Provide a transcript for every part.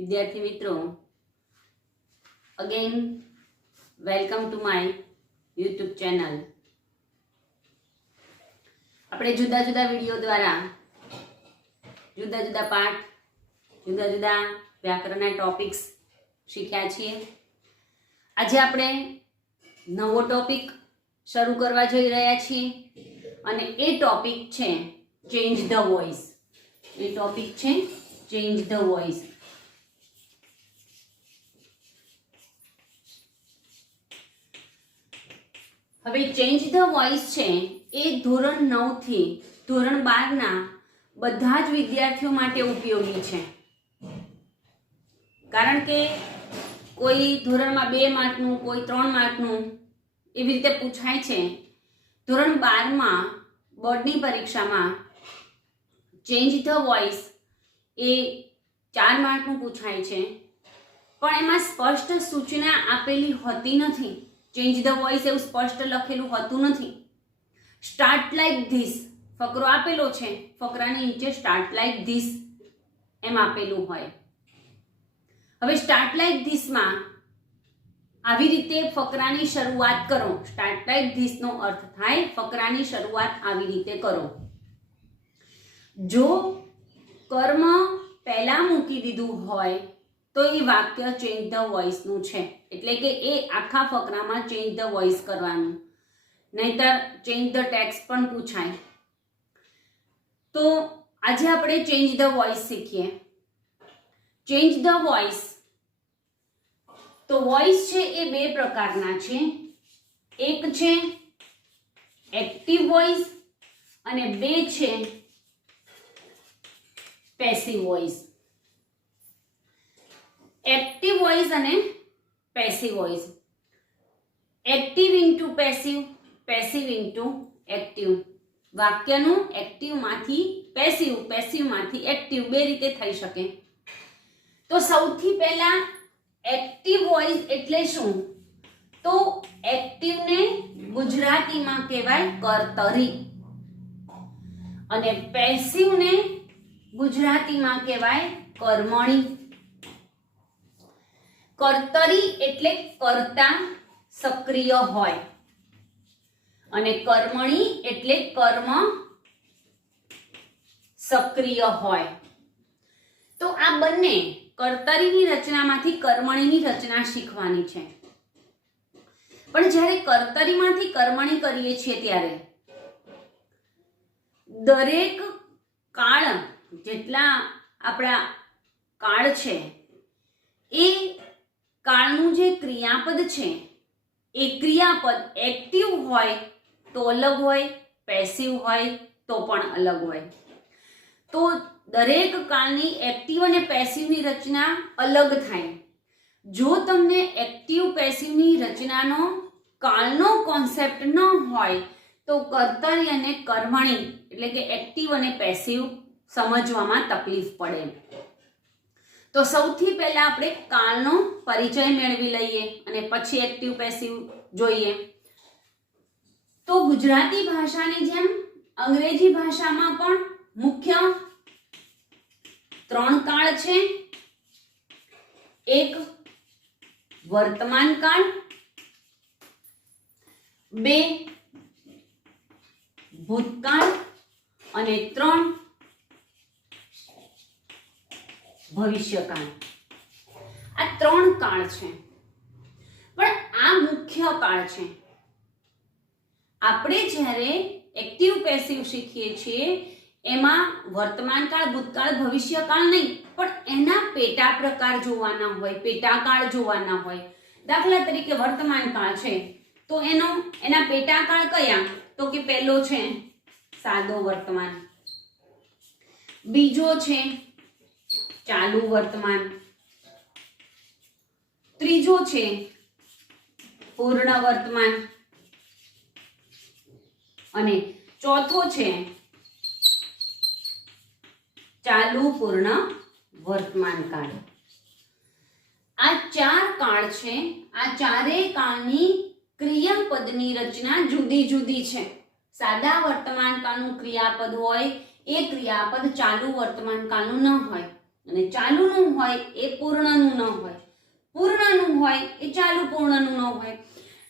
વિદ્યાર્થી મિત્રો, again welcome to my YouTube channel. આપણે જુદા જુદા વિડીયો દ્વારા જુદા જુદા પાઠ, જુદા જુદા વ્યાકરણના ટોપિક્સ શીખ્યા છીએ. આજે આપણે નવો ટોપિક શરૂ કરવા જઈ રહ્યા છીએ અને એ ટોપિક છે change the voice. A topic છે ચેન્જ ધ વોઇસ. હવે ચેન્જ ધ વોઇસ છે એ ધોરણ 9 થી ધોરણ 12 ના બધા જ વિદ્યાર્થીઓ માટે ઉપયોગી છે. કારણ કે કોઈ ધોરણમાં 2 માર્કનું, કોઈ 3 માર્કનું એવી રીતે પૂછાય છે. ધોરણ 12 માં બોર્ડની પરીક્ષામાં ચેન્જ ધ વોઇસ એ 4 માર્કનું પૂછાય છે, પણ એમાં સ્પષ્ટ સૂચના આપેલી હોતી નથી. ચેન્જ ધ વોઇસ એવું સ્પષ્ટ લખેલું હોતું નથી. સ્ટાર્ટ લાઈક ધીસ ફકરો આપેલો છે, ફકરાની નીચે સ્ટાર્ટ લાઈક ધીસ એમ આપેલું હોય. હવે સ્ટાર્ટ લાઈક ધીસ માં આવી રીતે ફકરાની શરૂઆત કરો. સ્ટાર્ટ લાઈક ધીસ નો અર્થ થાય ફકરાની શરૂઆત આવી રીતે કરો. જો કર્મ પહેલા મૂકી દીધું હોય તો એ વાક્ય ચેન્જ ધ વોઇસ નું છે, એટલે કે એ આખા ફકરામાં ચેન્જ ધ વોઇસ કરવાનું, નહીતર ચેન્જ ધ ટેક્સ્ટ પણ પૂછાય. તો આજે આપણે ચેન્જ ધ વોઇસ શીખીએ. ચેન્જ ધ વોઇસ, તો વોઇસ છે એ 2 પ્રકારના છે. એક છે એક્ટિવ વોઇસ અને 2 છે પેસિવ વોઇસ. એક્ટિવ વોઇસ અને passive voice. Active into passive, passive into active. વાક્યનું એક્ટિવ માંથી પેસિવ, પેસિવ માંથી એક્ટિવ 2 રીતે થઈ શકે. તો સૌથી પહેલા એક્ટિવ વોઇસ એટલે શું? તો એક્ટિવ ને ગુજરાતીમાં કહેવાય કર્તરી અને પેસિવ ને ગુજરાતીમાં કહેવાય કર્મણી. કર્તરી એટલે કર્તા સક્રિય હોય અને કર્મણી એટલે કર્મ સક્રિય હોય. તો આ બંને કર્તરીની રચનામાંથી કર્મણીની રચના શીખવાની છે. પણ જ્યારે કર્તરીમાંથી કર્મણી કરીએ છીએ ત્યારે દરેક કાળ, જેટલા આપણા કાળ છે એ કાળનું જે ક્રિયાપદ છે એ ક્રિયાપદ એક્ટિવ હોય તો અલગ હોય, પેસિવ હોય તો પણ અલગ હોય. તો દરેક કાળની એક્ટિવ અને પેસિવની રચના અલગ થાય. જો તમને એક્ટિવ પેસિવની રચનાનો કાળનો કોન્સેપ્ટ ન હોય તો કર્તરી અને કર્મણી એટલે કે એક્ટિવ અને પેસિવ સમજવામાં તકલીફ પડે. તો સૌથી પહેલા આપણે કાળનો પરિચય મેળવી લઈએ અને પછી એક્ટિવ પેસિવ જોઈએ. તો ગુજરાતી ભાષાની જેમ અંગ્રેજી ભાષામાં પણ મુખ્ય 3 કાળ છે. એક વર્તમાન કાળ, 2 ભૂતકાળ અને 3 ભવિષ્યકાળ. આ 3 કાળ છે, પણ આ મુખ્ય કાળ છે. આપણે જ્યારે એક્ટિવ પેસિવ શીખીએ છીએ એમાં વર્તમાન કાળ, ભૂતકાળ, ભવિષ્યકાળ નહીં, પણ એના પેટા પ્રકાર જોવાના હોય, પેટા કાળ જોવાના હોય. દાખલા તરીકે વર્તમાન કાળ છે તો એના પેટા કાળ કયા? તો કે પહેલો છે સાદો વર્તમાન, બીજો છે ચાલુ વર્તમાન, ત્રીજો છે પૂર્ણ વર્તમાન અને ચોથો છે ચાલુ પૂર્ણ વર્તમાન કાળ. આ 4 કાળ છે. આ ચારેય કાળની ક્રિયાપદની રચના જુદી જુદી છે. સાદા વર્તમાન કાળનું ક્રિયાપદ હોય એ ક્રિયાપદ ચાલુ વર્તમાન કાળનું ન હોય, અને ચાલુનું હોય એ પૂર્ણનું ન હોય, પૂર્ણનું હોય એ ચાલુ પૂર્ણનું ન હોય.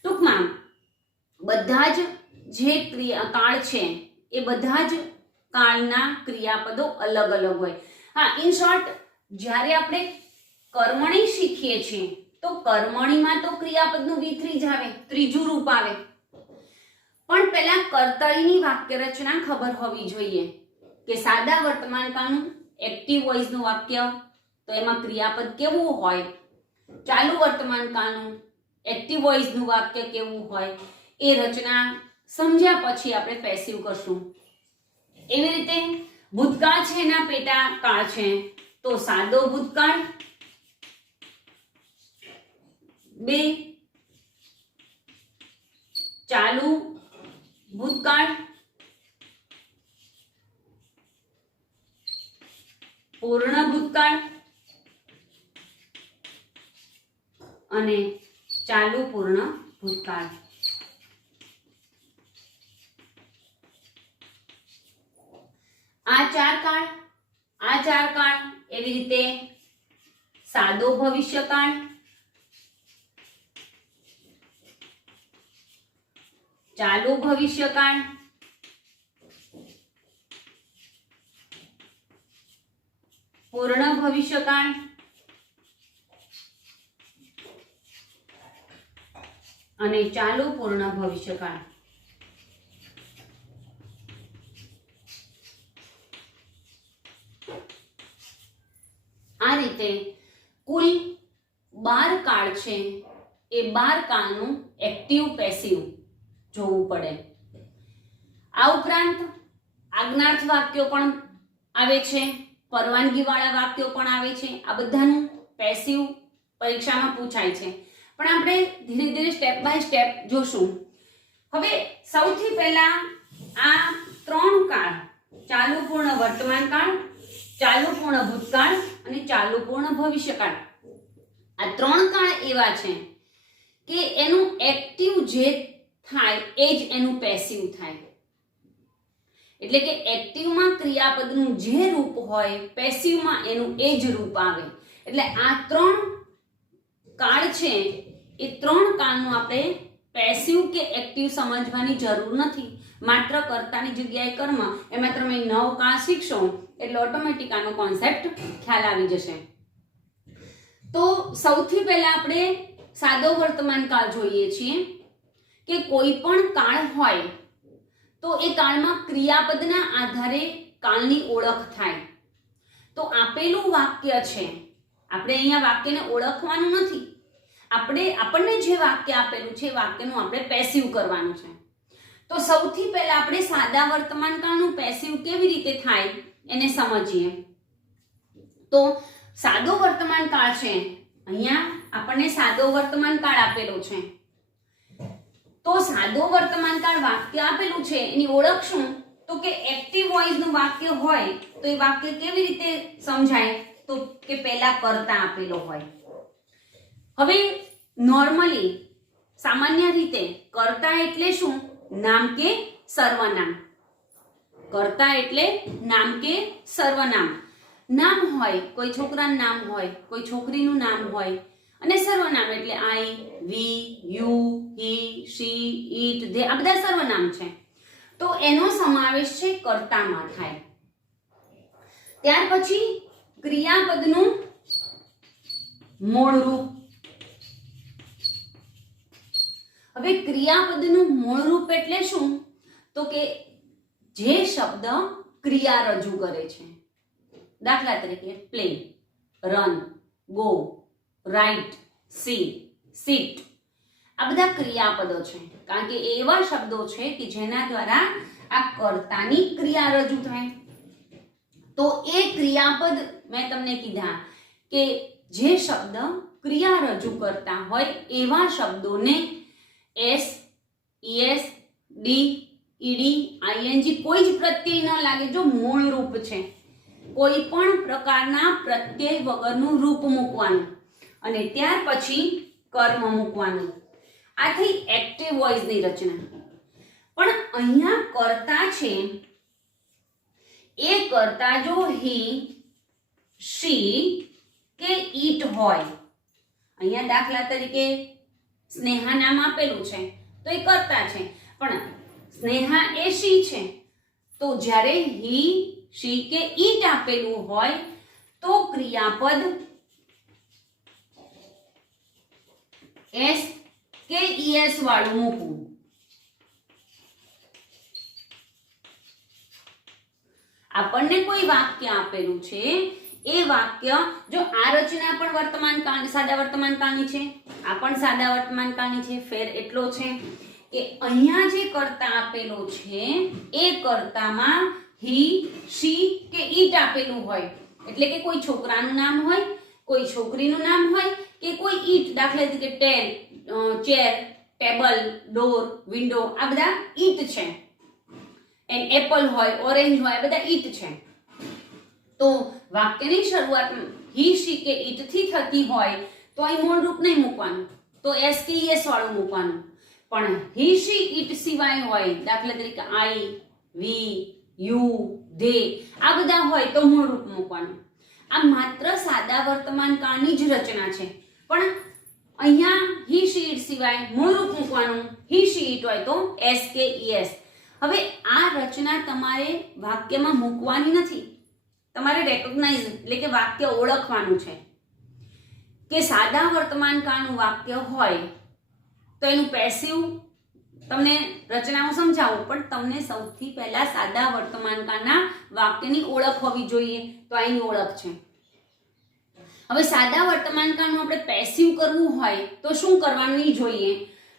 ટૂંકમાં બધા જ જે કાળ છે એ બધા જ કાળના ક્રિયાપદો અલગ અલગ હોય. હા, ઇન શોર્ટ, જ્યારે આપણે કર્મણી શીખીએ છીએ તો કર્મણીમાં તો ક્રિયાપદનું V3 જ આવે, ત્રીજું રૂપ આવે. પણ પહેલા કર્તરીની વાક્ય રચના ખબર હોવી જોઈએ કે સાદા વર્તમાન કાળનું એક્ટિવ વોઇસનું વાક્ય તો એમાં ક્રિયાપદ કેવું હોય, ચાલુ વર્તમાન કાળનું એક્ટિવ વોઇસનું વાક્ય કેવું હોય, એ રચના સમજ્યા પછી આપણે પેસિવ કરશું. એવી રીતે ભૂતકાળ છે એના પેટા કાળ છે તો સાદો ભૂતકાળ, 2 ચાલુ ભૂતકાળ, પૂર્ણ ભૂતકાળ અને ચાલુ પૂર્ણ ભૂતકાળ. આ ચાર કાળ એવી રીતે સાદો ભવિષ્યકાળ, ચાલુ ભવિષ્યકાળ, પૂર્ણ ભવિષ્યકાળ અને ચાલુ પૂર્ણ ભવિષ્યકાળ. આ રીતે કુલ 12 કાળ છે એ 12 કાળનું એક્ટિવ પેસિવ જોવું પડે. આ ઉપરાંત આજ્ઞાર્થ વાક્યો પણ આવે છે, પરવાનગી વાળા વાક્યો પણ આવે છે. આ બધાનું પેસિવ પરીક્ષામાં પૂછાય છે, પણ આપણે ધીરે ધીરે સ્ટેપ બાય સ્ટેપ જોશું. હવે સૌથી પહેલા આ 3 કાળ, ચાલુ પૂર્ણ વર્તમાન કાળ, ચાલુ પૂર્ણ ભૂતકાળ અને ચાલુ પૂર્ણ ભવિષ્યકાળ, આ 3 કાળ એવા છે કે એનું એક્ટિવ જે થાય એ જ એનું પેસિવ થાય. એટલે કે એક્ટિવમાં ક્રિયાપદનું જે રૂપ હોય પેસિવમાં એનું એ જ રૂપ આવે. એટલે આ 3 કાળ છે એ 3 કાળનું આપણે પેસિવ કે એક્ટિવ સમજવાની જરૂર નથી. માત્ર કર્તાની જગ્યાએ કર્મ, એમાં તમે 9 કાળ શીખશો એટલે ઓટોમેટિક આનો કોન્સેપ્ટ ખ્યાલ આવી જશે. તો સૌથી પહેલા આપણે સાદો વર્તમાન કાળ જોઈએ છીએ કે કોઈ પણ કાળ હોય તો એ કાળમાં ક્રિયાપદના આધારે કાળની ઓળખ થાય. તો આપેલું વાક્ય છે, આપણે અહીંયા વાક્યને ઓળખવાનું નથી, આપણને જે વાક્ય આપેલું છે એ વાક્યનું આપણે પેસિવ કરવાનું છે. તો સૌથી પહેલા આપણે સાદા વર્તમાન કાળનું પેસિવ કેવી રીતે થાય એને સમજીએ. તો સાદો વર્તમાન કાળ છે, અહીંયા આપણને સાદો વર્તમાન કાળ આપેલો છે. તો સાદો વર્તમાન કાળ વાક્ય આપેલું છે એની ઓળખ શું? તો કે એક્ટિવ વોઇસ નું વાક્ય હોય તો એ વાક્ય કેવી રીતે સમજાય? તો કે પહેલા કર્તા આપેલો હોય. હવે નોર્મલી સામાન્ય રીતે કર્તા એટલે શું? નામ કે સર્વનામ. કર્તા એટલે નામ કે સર્વનામ. નામ હોય, કોઈ છોકરાનું નામ હોય, કોઈ છોકરીનું નામ હોય, અને સર્વનામ એટલે આઈ, વી, you, he, she, it, they, આ બધા સર્વનામ છે. તો એનો સમાવેશ છે કર્તામાં થાય. ત્યાર પછી ક્રિયાપદનું મૂળ રૂપ. હવે ક્રિયાપદનું મૂળ રૂપ એટલે શું? તો કે જે શબ્દ ક્રિયા રજૂ કરે છે. દાખલા તરીકે play, run, go, write, see, sit, આ બધા ક્રિયાપદો છે. કારણ કે એવા શબ્દો છે કે જેના દ્વારા આ કર્તાની ક્રિયા રજૂ થાય. તો એ ક્રિયાપદ મેં તમને કીધા કે જે શબ્દ ક્રિયા રજૂ કરતા હોય એવા શબ્દોને S, ES, D, ED, ING કોઈ જ પ્રત્યય ન લાગે જો મૂળ રૂપ છે. કોઈ પણ પ્રકારના પ્રત્યય વગરનું રૂપ મૂકવાનું અને ત્યાર પછી કર્મ મૂકવાનું. આ થઈ એક્ટિવ વોઇસની રચના. પણ અહીંયા કર્તા છે એ કર્તા જો હી, શી કે ઈટ હોય, અહીંયા દાખલા તરીકે સ્નેહા નામ આપેલું છે તો એ કર્તા છે, પણ સ્નેહા એ શી છે, તો જ્યારે હી શી કે ઈટ આપેલું હોય તો ક્રિયાપદ એસ કે ઈએસ વાળું મૂકવું. આપણને કોઈ વાક્ય આપેલું છે, એ વાક્ય જો આ રચના પણ વર્તમાન કાળ સાદા વર્તમાન કાળની છે, આ પણ સાદા વર્તમાન કાળની છે, ફેર એટલો છે કે અહીંયા જે કર્તા આપેલો છે એ કર્તામાં હી શી કે ઈટ આપેલું હોય, એટલે કે કોઈ છોકરાનું નામ હોય, કોઈ છોકરીનું નામ હોય કે કોઈ ઈટ, દાખલા તરીકે ચેર, ટેબલ, ડોર, વિન્ડો, આ બધા ઈટ છે. એન એપલ હોય, ઓરેન્જ હોય, આ બધા ઈટ છે. તો વાક્યની શરૂઆત હી શી કે ઈટ થી થતી હોય તો અહીં મૂળ રૂપ નહીં મૂકવાનું, તો એસ કે એસ વાળું મૂકવાનું. પણ હી શી ઈટ સિવાય હોય, દાખલા તરીકે આઈ, વી, યુ, ધે, આ બધા હોય તો મૂળ રૂપ મૂકવાનું. આ માત્ર સાદા વર્તમાન કાળની જ રચના છે, પણ અહીંયા હી શી ઈટ સિવાય મૂળ રૂપ મૂકવાનું. હી શી ઈટ હોય તો એસ કે ઈએસ. હવે આ રચના તમારે વાક્યમાં મૂકવાની નથી, તમારે રેકોગ્નાઇઝ એટલે કે વાક્ય ઓળખવાનું છે કે સાદા વર્તમાન કાળનું વાક્ય હોય તો એનું પેસિવ તમને રચના હું સમજાવું, પણ તમને સૌથી પહેલા સાદા વર્તમાન કાળના વાક્યની ઓળખ હોવી જોઈએ. તો આની ઓળખ છે. હવે સાદા વર્તમાન કાળનું આપણે પેસિવ કરવું હોય તો શું કરવાનું એ જોઈએ.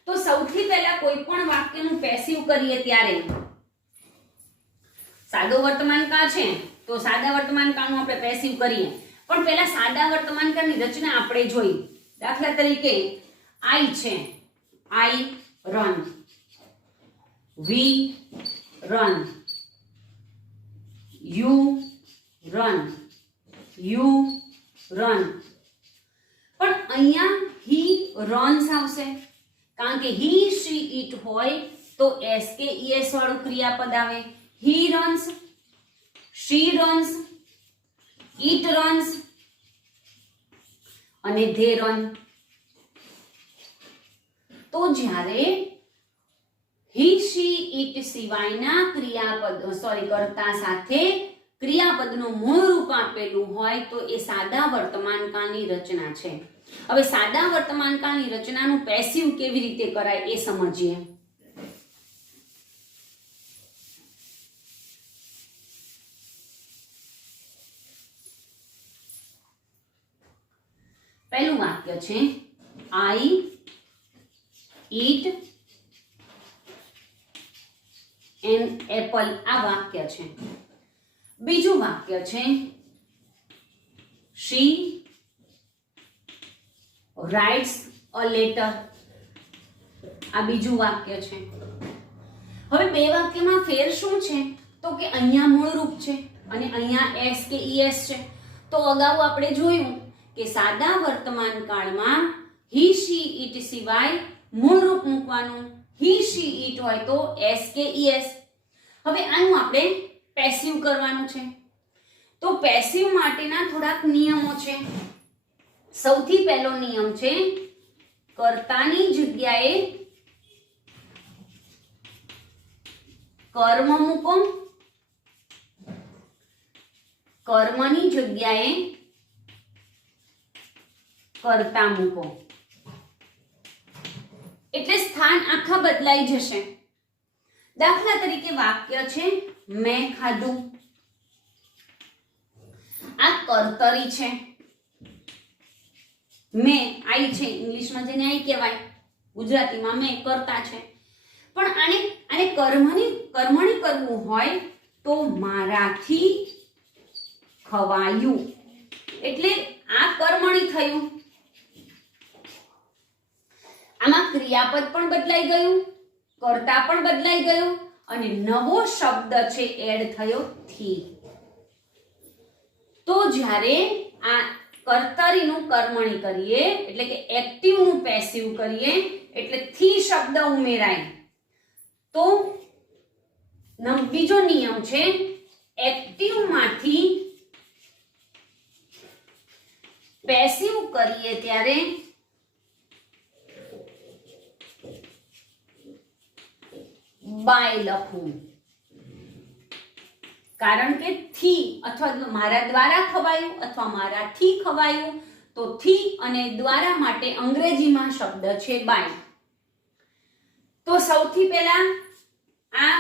તો સૌથી પહેલા કોઈ પણ વાક્યનું પેસિવ કરીએ ત્યારે સાદો વર્તમાન કાળ છે તો સાદા વર્તમાન કાળનું આપણે પેસિવ કરીએ, પણ પહેલા સાદા વર્તમાન કાળની રચના આપણે જોઈ. દાખલા તરીકે આઈ છે, I run, we run, you run, you run. પણ અહીંયા હી રન્સ આવશે, કારણ કે હી શી ઈટ હોય તો એસ કે ઈએસ વાળું ક્રિયાપદ આવે. હી રન્સ, શી રન્સ, ઈટ રન્સ અને ધે રન. તો જ્યારે હી શી ઈટ સિવાયના કર્તા સાથે ક્રિયાપદનું મૂળ રૂપ આપેલું હોય તો એ સાદા વર્તમાન કાળની રચના છે. હવે સાદા વર્તમાન કાળની રચનાનું પેસિવ કેવી રીતે કરાય એ સમજીએ. પહેલું વાક્ય છે આઈ ઈટ એન એપલ, આ વાક્ય છે. બીજું વાક્ય છે શી રાઇટ્સ અ લેટર, આ બીજું વાક્ય છે. હવે બે વાક્યમાં ફેર શું છે તો કે અહીંયા મૂળ રૂપ છે અને અહીંયા એસ કે ઈએસ છે. તો અગાઉ આપણે જોયું કે સાદા વર્તમાન કાળમાં હી શી ઈટ સિવાય મૂળ રૂપ મૂકવાનું. હી શી ઈટ હોય તો એસ કે ઈએસ. હવે આનું આપણે પેસિવ કરવાનું છે. તો પેસિવ માટેના થોડાક નિયમો છે. સૌથી પહેલો નિયમ છે કર્તાની જગ્યાએ કર્મ મૂકો, કર્મની જગ્યાએ કર્તા મૂકો, એટલે સ્થાન આખા બદલાઈ જશે. દાખલા તરીકે વાક્ય છે મેં ખાધું, આ કર્તરી છે. મેં આઈ છે, ઇંગ્લિશમાં જેને આઈ કહેવાય, ગુજરાતીમાં મેં કર્તા છે. પણ આને કર્મણી કરવું હોય તો મારાથી ખવાયું, એટલે આ કર્મણી થયું. આમાં ક્રિયાપદ પણ બદલાઈ ગયું, કર્તા પણ બદલાઈ ગયું અને નવો શબ્દ છે એડ થયો થી. તો જ્યારે આ કર્તરીનું કર્મણી કરીએ એટલે કે એક્ટિવ નું પેસિવ કરીએ એટલે થી શબ્દ ઉમેરાય. તો બીજો નિયમ છે એક્ટિવ માંથી પેસિવ કરીએ ત્યારે બાય લખવું, કારણ કે થી અથવા મારા દ્વારા ખવાયું અથવા મારાથી ખવાયું, તો થી અને દ્વારા માટે અંગ્રેજીમાં શબ્દ છે બાય. તો સૌથી પહેલા આ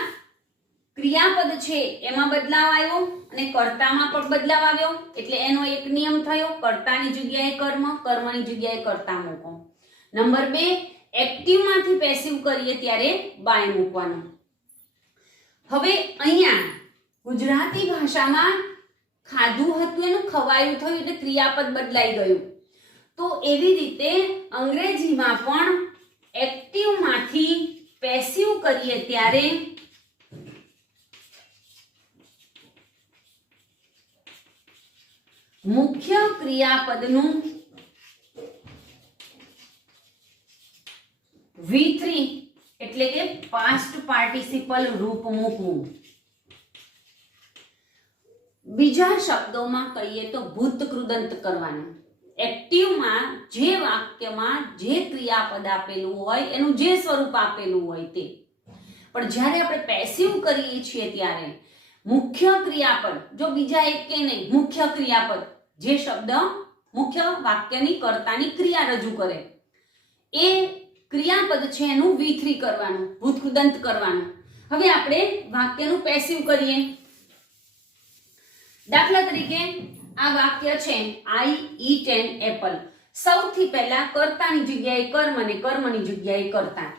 ક્રિયાપદ છે એમાં બદલાવ આવ્યો અને કર્તામાં પણ બદલાવ આવ્યો, એટલે એનો એક નિયમ થયો, કર્તાની જગ્યાએ કર્મ, કર્મની જગ્યાએ કર્તા મૂકો. નંબર 2, એક્ટિવ માંથી પેસિવ કરીએ ત્યારે બાય મૂકવાનું. હવે અહીંયા ગુજરાતી ભાષામાં ખાધું હતું એનું ખવાયું થયું એટલે ક્રિયાપદ બદલાઈ ગયું. તો એવી રીતે અંગ્રેજીમાં પણ એક્ટિવ માંથી પેસિવ કરીએ ત્યારે મુખ્ય ક્રિયાપદનું V3 એટલે કે પાસ્ટ પાર્ટિસિપલ રૂપ મૂકવું. બીજા શબ્દોમાં કહીએ તો ભૂત કૃદંત કરવાનું. એક્ટિવમાં જે વાક્યમાં જે ક્રિયાપદ આપેલું હોય એનું જે સ્વરૂપ આપેલું હોય તે, પણ જ્યારે આપણે પેસિવ કરીએ છીએ ત્યારે મુખ્ય ક્રિયાપદ, જો બીજા એક કે નહીં, મુખ્ય ક્રિયાપદ જે શબ્દ મુખ્ય વાક્યની કર્તાની ક્રિયા રજૂ કરે એ ક્રિયાપદ છે એનું V3 કરવાનું, ભૂતકૃદંત કરવાનું. હવે આપણે વાક્યનું પેસિવ કરીએ. દાખલા તરીકે આ વાક્ય છે I eat an apple. સૌથી પહેલા કર્તાની જગ્યાએ કર્મ અને કર્મની જગ્યાએ કર્તા.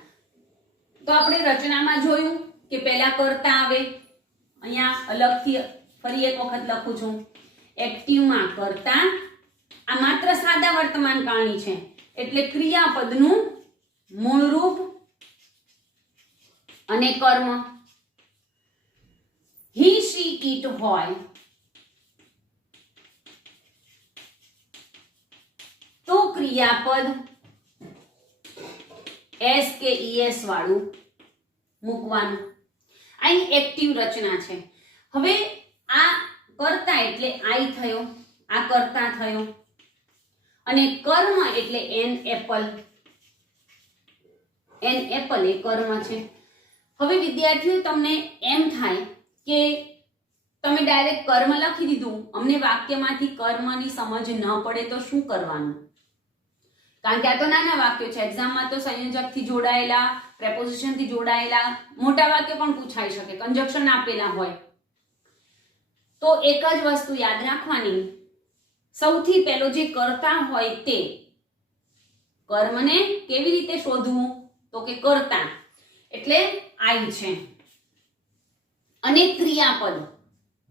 તો આપણે રચનામાં જોયું કે પહેલા કર્તા આવે. અહીંયા અલગથી ફરી એક વખત લખું છું. એક્ટિવમાં કર્તા, આ માત્ર સાદા વર્તમાન કાળની છે એટલે ક્રિયાપદનું મૂળ રૂપ અને કર્મ. he she it હોય તો ક્રિયાપદ s કે es વાળું મૂકવાનું. અહીં એક્ટિવ રચના છે. હવે આ કર્તા એટલે I થયો, આ કર્તા થયો, અને કર્મ એટલે an apple. an apple એ કર્મ છે. હવે વિદ્યાર્થીઓ તમને એમ થાય કે તમે ડાયરેક્ટ કર્મ લખી દીધું, અમને વાક્યમાંથી કર્મની સમજ ન પડે તો શું કરવાનું? કારણ કે આ તો નાના વાક્યો છે. એક્ઝામમાં તો સંયોજકથી જોડાયેલા, પ્રેપોઝિશનથી જોડાયેલા મોટા વાક્ય પણ પૂછાઈ શકે, કંજક્શન આપેલા હોય. તો એક જ વસ્તુ યાદ રાખવાની, સૌથી પહેલો જે કર્તા હોય તે કર્મને કેવી રીતે શોધવું? તો કે કર્તા એટલે I છે અને ક્રિયાપદ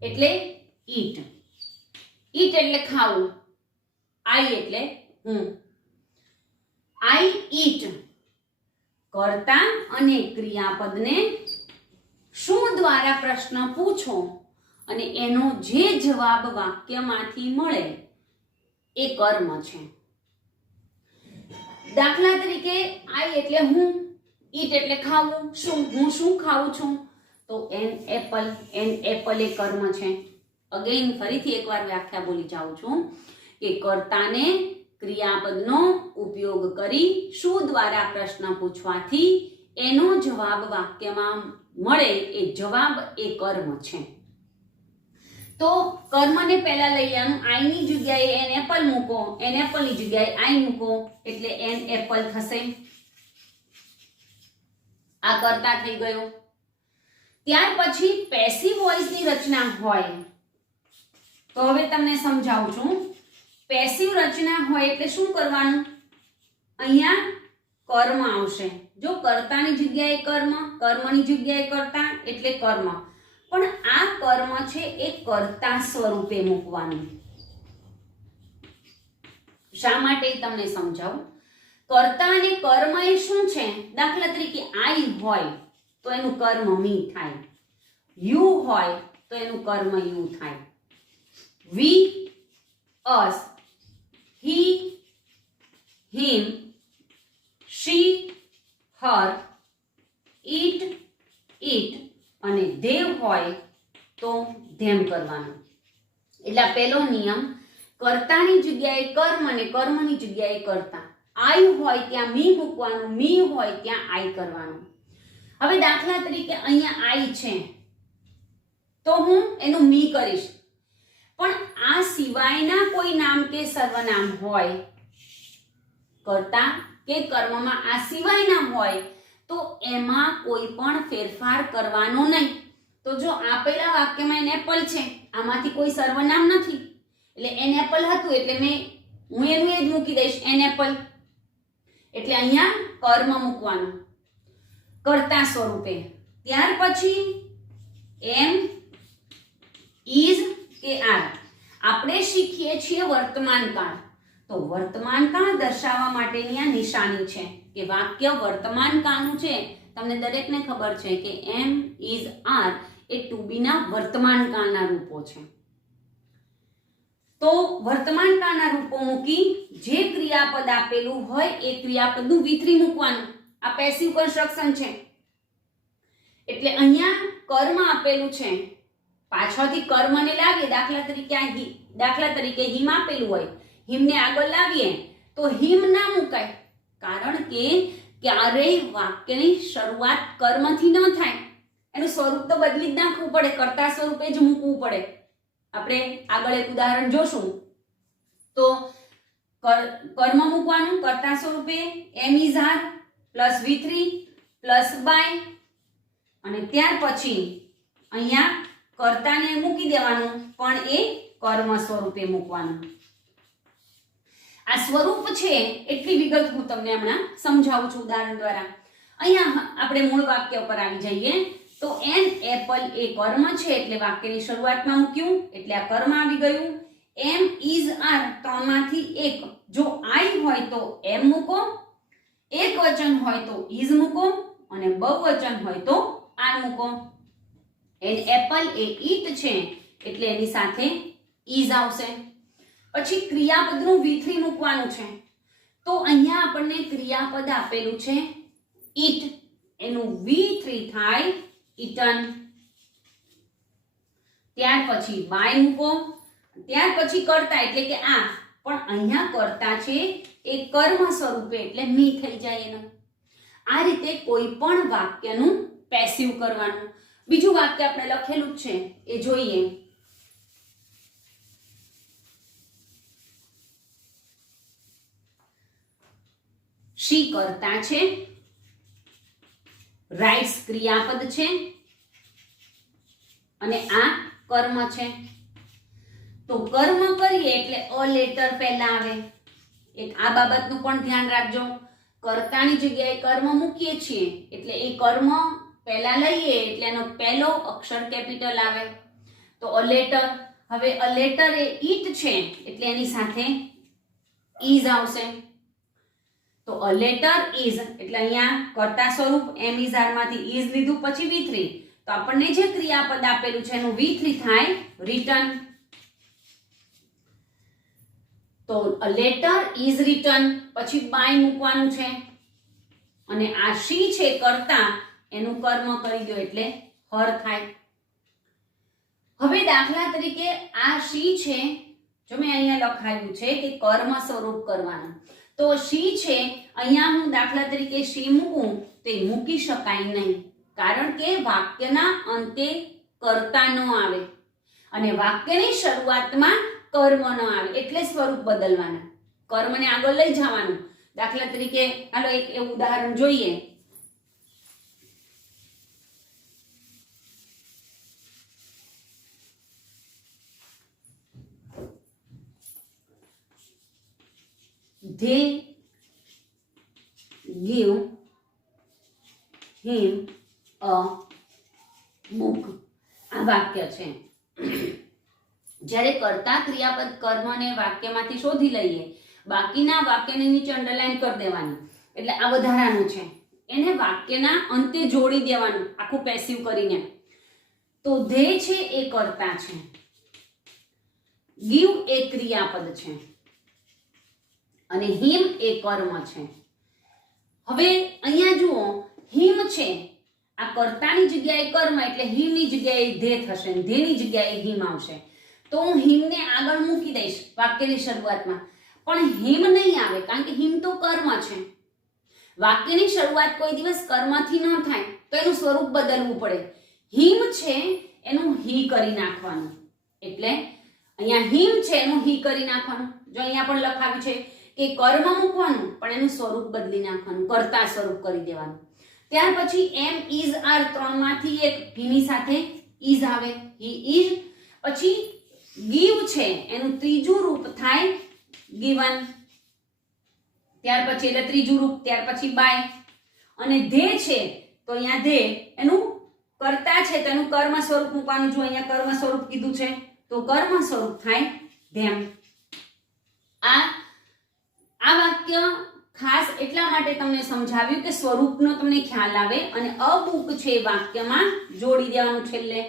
એટલે eat. eat એટલે ખાવું, I એટલે હું. I eat કર્તા અને ક્રિયાપદને શું દ્વારા પ્રશ્ન પૂછો અને એનો જે જવાબ વાક્યમાંથી મળે એ કર્મ છે. દાખલા તરીકે I એટલે હું, eat એટલે ખાવું, હું શું ખાઉં છું? તો an apple એ કર્મ છે. અગેન ફરીથી એકવાર વ્યાખ્યા બોલી જાઉં છું કે કર્તાને ક્રિયાપદનો ઉપયોગ કરી શું દ્વારા પ્રશ્ન પૂછવાથી એનો જવાબ વાક્યમાં મળે એ જવાબ એ કર્મ છે. તો કર્મને પહેલા લઈ લેવાનું, I ની જગ્યાએ an apple મૂકો, an apple ની જગ્યાએ I મૂકો એટલે an apple થશે. આ કર્તા થઈ ગયો. ત્યાર પછી પેસિવ વોઇસની રચના હોય તો હવે તમને સમજાવું છું. પેસિવ રચના હોય એટલે શું કરવાનું? અહીંયા કર્મ આવશે. જો કર્તાની જગ્યાએ કર્મ, કર્મની જગ્યાએ કર્તા એટલે કર્મ, પણ આ કર્મ છે એ કર્તા સ્વરૂપે મૂકવાનું. શા માટે તમને સમજાવું. કર્તા અને કર્મ એ શું છે? દાખલા તરીકે I હોય તો એનું કર્મ me થાય, you હોય તો એનું કર્મ you થાય, we, us, he, him, she, her, it, it અને they હોય તો them કરવાનું. એટલે પહેલો નિયમ કર્તાની જગ્યાએ કર્મ અને કર્મની જગ્યાએ કર્તા. આઈ હોય ત્યાં મી મૂકવાનું, મી હોય ત્યાં આઈ કરવાનું. હવે દાખલા તરીકે અહીંયા આઈ છે તો હું એનું મી કરીશ, પણ આ સિવાયના કોઈ નામ કે સર્વનામ હોય કર્તા કે કર્મમાં, આ સિવાયના હોય તો એમાં કોઈ પણ ફેરફાર કરવાનો નહીં. તો જો આપેલા વાક્યમાં એન એપલ છે, આમાંથી કોઈ સર્વનામ નથી, એટલે એન એપલ હતું એટલે હું એનું એ જ મૂકી દઈશ, એન એપલ. એટલે અહીંયા કર્મ મૂકવાનું કર્તા સ્વરૂપે. ત્યાર પછી એમ, ઇઝ કે આર આપણે શીખીએ છીએ વર્તમાન કાળ. તો વર્તમાન કાળ દર્શાવવા માટેની આ નિશાની છે કે વાક્ય વર્તમાન કાળનું છે. તમને દરેકને ખબર છે કે એમ, ઇઝ, આર એ ટુ બી ના વર્તમાન કાળના રૂપો છે. તો વર્તમાન કાળના રૂપો મૂકી જે ક્રિયાપદ આપેલું હોય એ ક્રિયાપદનું V3 મૂકવાનું. આ પેસિવ કન્સ્ટ્રક્શન છે. એટલે અહીંયા કર્મ આપેલું છે, પાછળથી કર્મને લાવીએ. દાખલા તરીકે હિમ આપેલું હોય, હિમને આગળ લાવીએ તો હિમ ના મુકાય, કારણ કે ક્યારેય વાક્યની શરૂઆત કર્મથી ન થાય. એનું સ્વરૂપ તો બદલી જ નાખવું પડે, કર્તા સ્વરૂપે જ મૂકવું પડે. આપણે આગળ એક ઉદાહરણ જોશું. તો કર્મ મૂકવાનું કર્તા સ્વરૂપે am, is, are plus V3 plus by, અને ત્યાર પછી અહીંયા કર્તાને મૂકી દેવાનું, પણ એ કર્મ સ્વરૂપે મૂકવાનું. આ સ્વરૂપ છે એટલી વિગત હું તમને હમણાં સમજાવું છું ઉદાહરણ દ્વારા. અહીંયા આપણે મૂળ વાક્ય પર આવી જઈએ. તો એન એપલ એ કર્મ છે એટલે વાક્યની શરૂઆતમાં મૂક્યું એટલે આ કર્મ આવી ગયું. એમ, ઇઝ, આર ત્રણમાંથી એક. જો આઈ હોય તો એમ મૂકો, એક વચન હોય તો ઇઝ મૂકો, અને બહુવચન હોય તો આર મૂકો. એન એપલ એ ઈટ છે એટલે એની સાથે ઇઝ આવશે. પછી ક્રિયાપદનું V3 મૂકવાનું છે. તો અહીંયા આપણને ક્રિયાપદ આપેલું છે ઈટ, એનું V3 થાય eaten. ત્યાર પછી બાય મૂકો, ત્યાર પછી કર્તા એટલે કે આ, પણ અહીંયા કર્તા છે એ કર્મ સ્વરૂપે એટલે મી થઈ જાય એનું. આ રીતે કોઈ પણ વાક્યનું પેસિવ કરવાનું. બીજું વાક્ય આપણે લખેલું જ છે એ જોઈએ. શી કર્તા છે, રાઇટ્સ ક્રિયાપદ છે, અને આ કર્મ છે. તો કર્મ કરીએ એટલે અ લેટર પહેલા આવે. એક આ બાબતનું પણ ધ્યાન રાખજો. કર્તાની જગ્યાએ કર્મ મૂકીએ છીએ એટલે એ કર્મ પહેલા લઈએ એટલે એનો પહેલો અક્ષર કેપિટલ આવે. તો અ લેટર. હવે અ લેટર એ ઈટ છે એટલે એની સાથે ઇઝ આવશે. તો અ લેટર ઇઝ એટલે અહીંયા કર્તા સ્વરૂપ એમ, ઇઝ, આર માંથી ઇઝ લીધું, પછી V3. તો આપણને જે ક્રિયાપદ આપેલું છે એનું V3 થાય રિટર્ન. તો અ લેટર ઇઝ રિટર્ન, પછી બાય મૂકવાનું છે, અને આ શી છે કર્તા એનું કર્મ કરી દો એટલે હર થાય. હવે દાખલા તરીકે આ શી છે, જો મેં અહીંયા લખાયું છે કે કર્મ સ્વરૂપ કરવાનું. તો શી છે, અહીંયા હું દાખલા તરીકે શી મૂકું તો એ મૂકી શકાય નહીં, કારણ કે વાક્યના અંતે કર્તા ન આવે અને વાક્યની શરૂઆતમાં કર્મ ન આવે, એટલે સ્વરૂપ બદલવાના, કર્મને આગળ લઈ જવાનું. દાખલા તરીકે હાલો એક એવું ઉદાહરણ જોઈએ. They give him a book. આ વાક્ય છે. જ્યારે કર્તા ક્રિયાપદ કર્મને વાક્યમાંથી શોધી લઈએ, બાકીના વાક્યની નીચે અંડરલાઈન કરી દેવાની, એટલે આ વધારાનું છે, એને વાક્યના અંતે જોડી દેવાનું આખું પેસિવ કરીને. તો they છે એ કર્તા છે, give એ ક્રિયાપદ છે, અને હિમ એ કર્મ છે. હવે અહીંયા જુઓ, હિમ છે આ કર્તાની જગ્યાએ કર્મ એટલે હિમની જગ્યાએ ધે થશે, ધેની જગ્યાએ હિમ આવશે. તો હું હિમને આગળ મૂકી દઈશ વાક્યની શરૂઆતમાં, પણ હિમ નહીં આવે, કારણ કે હિમ તો કર્મ છે. વાક્યની શરૂઆત કોઈ દિવસ કર્મથી ન થાય તો એનું સ્વરૂપ બદલવું પડે. હિમ છે એનું હી કરી નાખવાનું, એટલે અહીંયા હિમ છે એનું હી કરી નાખવાનું. જો અહીંયા પણ લખાવ્યું છે કે કર્મ મૂકવાનું પણ એનું સ્વરૂપ બદલી નાખવાનું, કર્તા સ્વરૂપ કરી દેવાનું. ત્યાર પછી એમ ઇઝ આર ત્રણમાંથી એક ભીની સાથે ઇઝ આવે, હી ઇઝ. પછી ગીવ છે એનું ત્રીજું રૂપ થાય ગિવન, ત્યાર પછી એટલે ત્રીજું રૂપ, ત્યાર પછી બાય. અને ધે છે તો અહીંયા ધે એનું કર્તા છે તો એનું કર્મ સ્વરૂપ મૂકવાનું. જો અહીંયા કર્મ સ્વરૂપ કીધું છે તો કર્મ સ્વરૂપ થાય ધેમ. આ વાક્ય ખાસ એટલા માટે તમને સમજાવ્યું કે સ્વરૂપનો તમને ખ્યાલ આવે, અને અબુક છે વાક્યમાં જોડી દેવાનું છેલ્લે.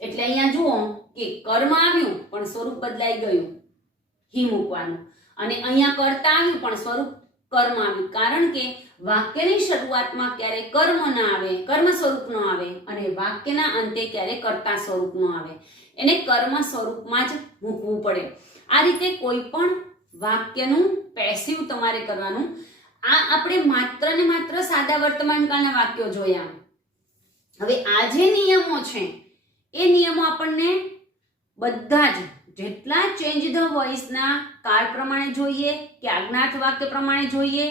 એટલે અહીંયા જુઓ કે કર્મ આવ્યું પણ સ્વરૂપ બદલાઈ ગયું, હી મૂકવાનું. અને અહીંયા કર્તા આવ્યું પણ સ્વરૂપ કર્મ આવ્યું, કારણ કે વાક્યની શરૂઆતમાં ક્યારે કર્મ ન આવે, કર્મ સ્વરૂપ ન આવે, અને વાક્યના અંતે ક્યારે કર્તા સ્વરૂપ ન આવે. એને કર્મ સ્વરૂપમાં જ મૂકવું પડે. આ રીતે કોઈ પણ વાક્યનું પેસિવ તમારે કરવાનું. આ આપણે માત્ર ને માત્ર સાદા વર્તમાનકાળના વાક્યો જોયા. હવે આ જે નિયમો છે એ નિયમો આપણને બધા જ જેટલા ચેન્જ ધ વોઇસના કાળ પ્રમાણે જોઈએ કે આજ્ઞાર્થ વાક્ય પ્રમાણે જોઈએ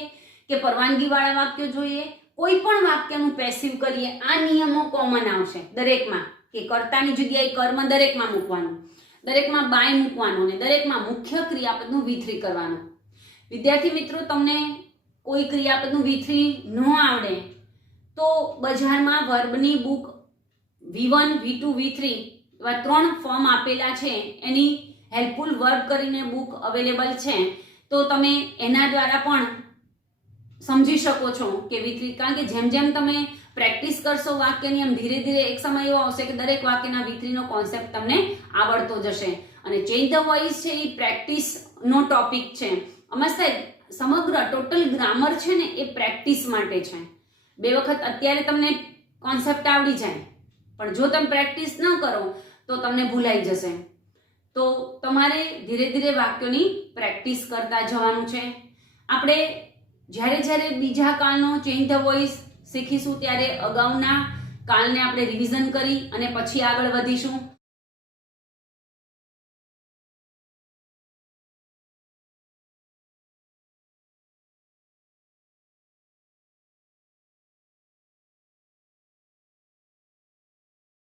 કે પરવાનગીવાળા વાક્યો જોઈએ, કોઈ પણ વાક્યનું પેસિવ કરીએ આ નિયમો કોમન આવશે દરેકમાં, કે કર્તાની જગ્યાએ કર્મ દરેકમાં મૂકવાનું, દરેકમાં બાય મૂકવાનું, અને દરેકમાં મુખ્ય ક્રિયાપદનું V3 કરવાનું. વિદ્યાર્થી મિત્રો, તમને કોઈ ક્રિયાપદનું V3 ન આવડે તો બજારમાં વર્બની બુક V1, V2, V3 એવા 3 ફોર્મ આપેલા છે, એની હેલ્પફુલ વર્બ કરીને બુક અવેલેબલ છે, તો તમે એના દ્વારા પણ સમજી શકો છો કે V3. કારણ કે જેમ જેમ તમે પ્રેક્ટિસ કરશો વાક્યની, એમ ધીરે ધીરે એક સમય એવો આવશે કે દરેક વાક્યના V3 નો કોન્સેપ્ટ તમને આવડતો જશે. અને ચેન્જ ધ વોઇસ છે એ પ્રેક્ટિસનો ટોપિક છે. અમે સાહેબ સમગ્ર ટોટલ ગ્રામર છે ને એ પ્રેક્ટિસ માટે છે. બે વખત અત્યારે તમને કોન્સેપ્ટ આવડી જાય, પણ જો તમે પ્રેક્ટિસ ન કરો તો તમને ભૂલાઈ જશે. તો તમારે ધીરે ધીરે વાક્યોની પ્રેક્ટિસ કરતા જવાનું છે. આપણે જ્યારે જ્યારે બીજા કાળનો ચેન્જ ધ વોઇસ શીખીશું ત્યારે અગાઉના કાળને આપણે રિવિઝન કરી અને પછી આગળ વધીશું.